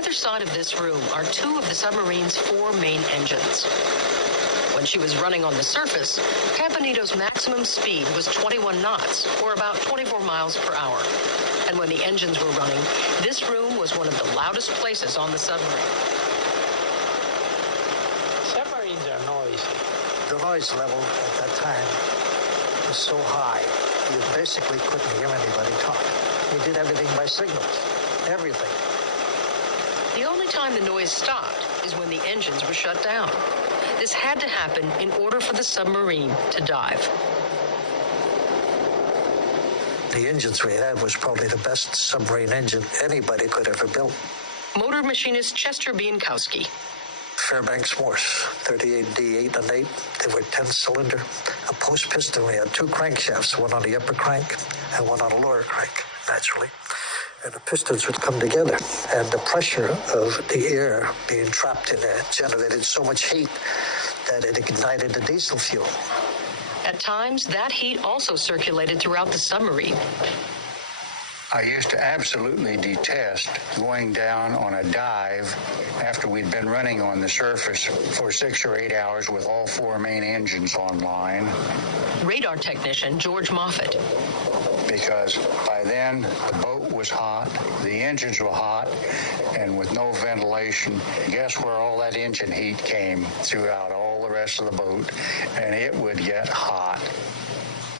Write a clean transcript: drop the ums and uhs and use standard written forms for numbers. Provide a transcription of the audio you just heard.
either side of this room are two of the submarine's four main engines. When she was running on the surface, Campanito's maximum speed was 21 knots, or about 24 miles per hour. And when the engines were running, this room was one of the loudest places on the submarine. Submarines are noisy. The noise level at that time was so high, you basically couldn't hear anybody talk. We did everything by signals, everything. The only time the noise stopped is when the engines were shut down. This had to happen in order for the submarine to dive. The engines we had was probably the best submarine engine anybody could ever build. Motor machinist Chester Bienkowski. Fairbanks Morse, 38D8 and 8. They were 10-cylinder. A post piston, we had two crankshafts, one on the upper crank and one on the lower crank, naturally. And the pistons would come together, and the pressure of the air being trapped in there generated so much heat that it ignited the diesel fuel. At times, that heat also circulated throughout the submarine. I used to absolutely detest going down on a dive after we'd been running on the surface for 6 or 8 hours with all four main engines online. Radar technician George Moffett. Because by then the boat was hot, the engines were hot, and with no ventilation, guess where all that engine heat came throughout all the rest of the boat, and it would get hot.